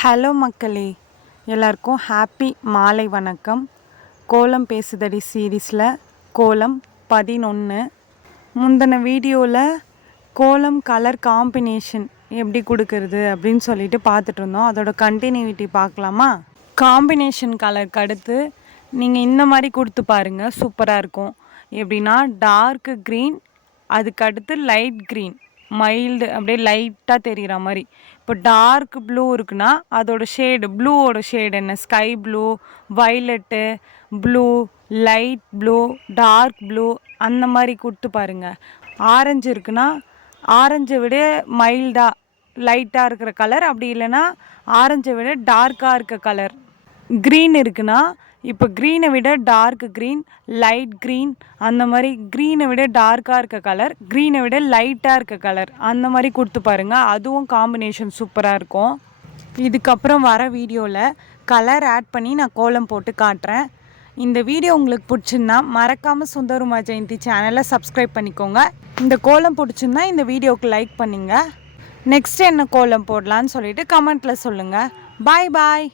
Hello மக்களே, எல்லாருக்கும் happy மாலை வணக்கம். கோலம் பேசுதடி சீரீஸில் கோலம் 11. முந்தின வீடியோவில் கோலம் கலர் காம்பினேஷன் எப்படி கொடுக்கறது அப்படின்னு சொல்லிட்டு பார்த்துட்டு இருந்தோம். அதோட கண்டினியூட்டி பார்க்கலாமா? காம்பினேஷன் கலருக்கு அடுத்து நீங்கள் இந்த மாதிரி கொடுத்து பாருங்கள், சூப்பராக இருக்கும். எப்படின்னா டார்க் க்ரீன், அதுக்கடுத்து லைட் க்ரீன், மைல்டு அப்படியே லைட்டாக தெரிகிற மாதிரி. இப்போ டார்க் ப்ளூ இருக்குன்னா அதோட ஷேடு, ப்ளூவோட ஷேடு என்ன, sky blue, violet, blue, light blue, dark blue, அந்த மாதிரி கொடுத்து பாருங்கள். ஆரஞ்சு இருக்குன்னா ஆரஞ்சை விட மைல்டாக லைட்டாக இருக்கிற கலர், அப்படி இல்லைன்னா ஆரஞ்சை விட டார்க்காக இருக்க கலர். க்ரீன் இருக்குன்னா இப்போ க்ரீனை விட டார்க் க்ரீன், லைட் க்ரீன், அந்த மாதிரி க்ரீனை விட டார்க்காக இருக்க கலர், க்ரீனை விட லைட்டாக இருக்க கலர், அந்த மாதிரி கொடுத்து பாருங்கள். அதுவும் காம்பினேஷன் சூப்பராக இருக்கும். இதுக்கப்புறம் வர வீடியோவில் கலர் ஆட் பண்ணி நான் கோலம் போட்டு காட்டுறேன். இந்த வீடியோ உங்களுக்கு பிடிச்சிருந்தா மறக்காமல் சுந்தருமா ஜெயந்தி சேனலை சப்ஸ்கிரைப் பண்ணிக்கோங்க. இந்த கோலம் பிடிச்சிருந்தா இந்த வீடியோவுக்கு லைக் பண்ணுங்க. நெக்ஸ்ட் என்ன கோலம் போடலான்னு சொல்லிட்டு கமெண்ட்டில் சொல்லுங்கள். பாய் பாய்.